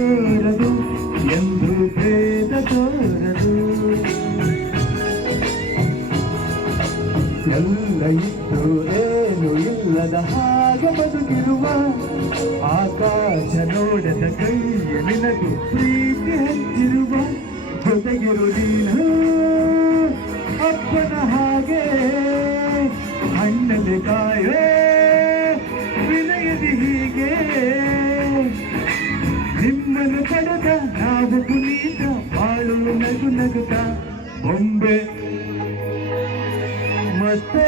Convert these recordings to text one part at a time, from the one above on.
ತೋರದು ಎಂದು ಭೇದ ತೋರದು. ಎಲ್ಲ ಇತ್ತು ಏನು ಇಲ್ಲದ ಹಾಗೆ ಬದುಕಿರುವ ಆಕಾಶ ನೋಡದ ಕೈಯ ನಿನಗೆ ಪ್ರೀತಿ ಹಂಚಿರುವ ಜೊತೆಗಿರು ನೀನು. ಅಪ್ಪನ ಹಾಗೆ ಹಣ್ಣಲ್ಲಿ ಕಾಯೋ నగునీత బాలు నగు నగుతా బొంబే. మస్తే.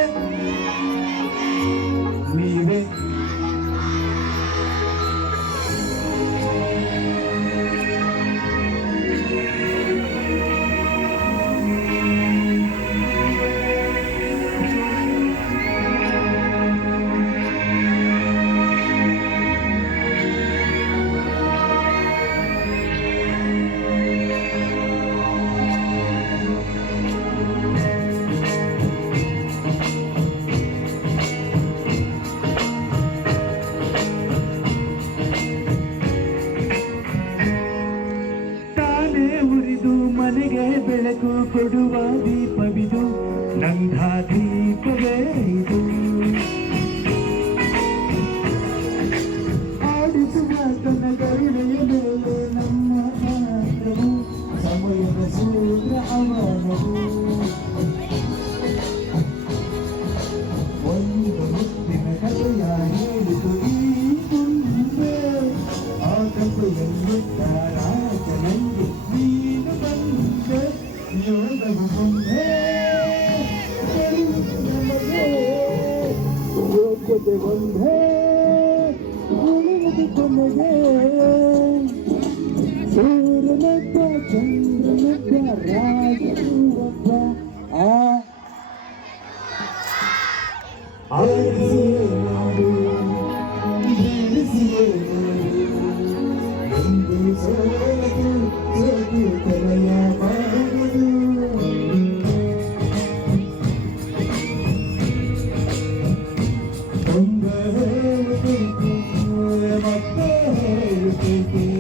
ಮನೆಗೆ ಬೆಳಕು ಕೊಡುವ ಯೋಗ್ಯತೆ ಒಂದೇ ಉಳಿಯುವುದು ಕೊನೆಗೆ ಸೂರ್ಯನೊಬ್ಬ ಚಂದ್ರನೊಬ್ಬ ರಾಜನು ಒಬ್ಬ ಆ ಆರಿಸಿಯೇ ನಾಡು ಬೆಳೆಸಿಯೇ Thank thinking.